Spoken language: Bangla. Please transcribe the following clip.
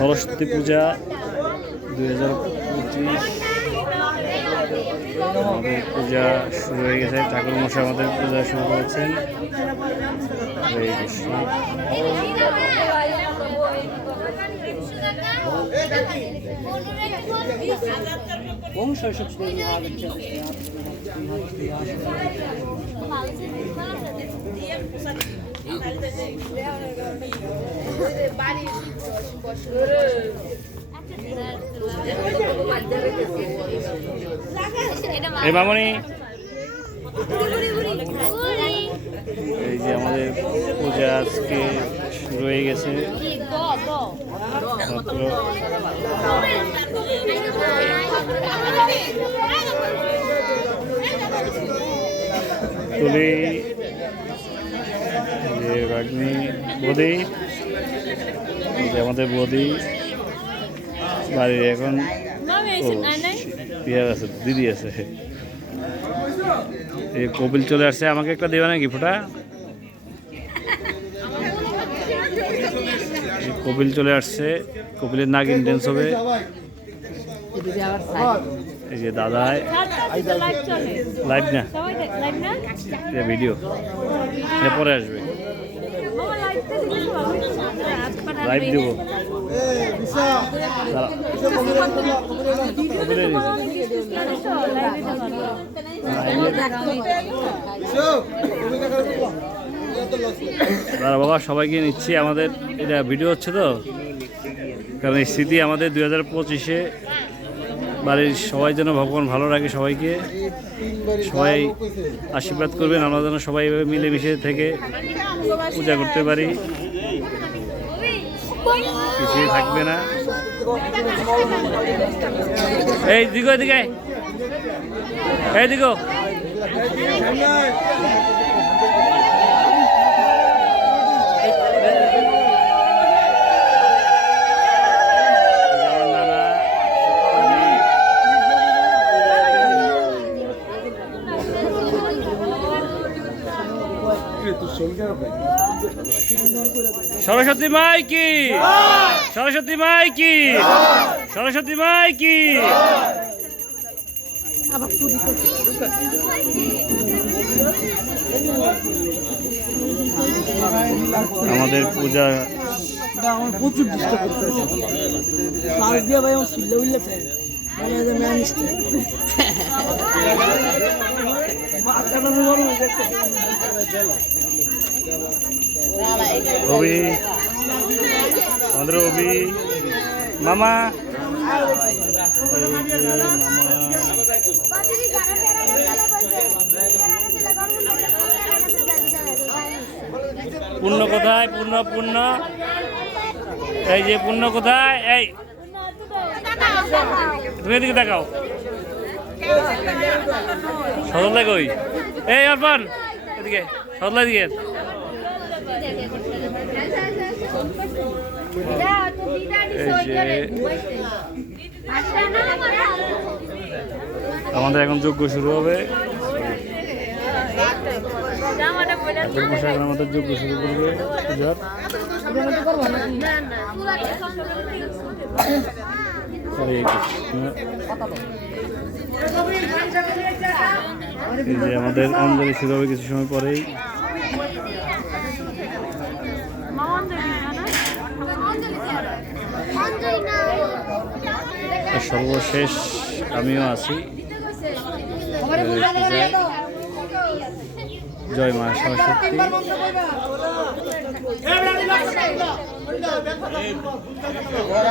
সরস্বতী পূজা দু হাজার পঁচিশ। পূজা শুরু হয়ে গেছে। ঠাকুর মশাই আমাদের পূজা শুরু করেছেন। বাড়ি এই মামনি। এই যে আমাদের পূজা আজকে শুরু হয়ে গেছে। তুলি যে বাগ্নি বদি আমাদের বদি বাড়ির এখন পিয়ার আছে দিদি আছে। এই কপিল চলে আসছে আমাকে একটা দেবে নাকি ফোটা? এই কপিল চলে আসছে কপিলের নাগিন ড্যান্স হবে। এই যে দাদাই লাইভ না? ভিডিও পরে আসবে। লাইভ দিব। দাঁড়া বাবা, সবাইকে নিচ্ছি আমাদের, এটা ভিডিও হচ্ছে তো? কারণ এই স্মৃতি আমাদের দুই হাজার পঁচিশে বাড়ির সবাই যেন ভগবান ভালো রাখে সবাইকে। সবাই আশীর্বাদ করবেন, আমরা যেন সবাই মিলেমিশে থেকে পূজা করতে পারি। কিছুই থাকবে না। এই দিগো আয়। এই দিগো। আমার নানা, সরস্বতী মাই কি? সরস্বতী মাই কি? সরস্বতী মাই কি? আমাদের পূজা আমার প্রচুর দিয়ে ভাই আমার সুল্লে উল্লে ফেল মানে যে অভি আমাদের অভি, মামা। পূর্ণ কোথায়? পূর্ণ পূর্ণ। এই যে পূর্ণ কোথায়? এই। তুমি এদিকে দেখাও সদলাই কই? এই অর্পণ। এদিকে সদলাই দিকে আমাদের এখন যজ্ঞ শুরু হবে। আমাদের যজ্ঞ শুরু করবে। পূজার এই যে আমাদের অঞ্জলি শুরু হবে কিছু সময় পরেই। সর্বশেষ আমিও আছি। জয় মা সরস্বতী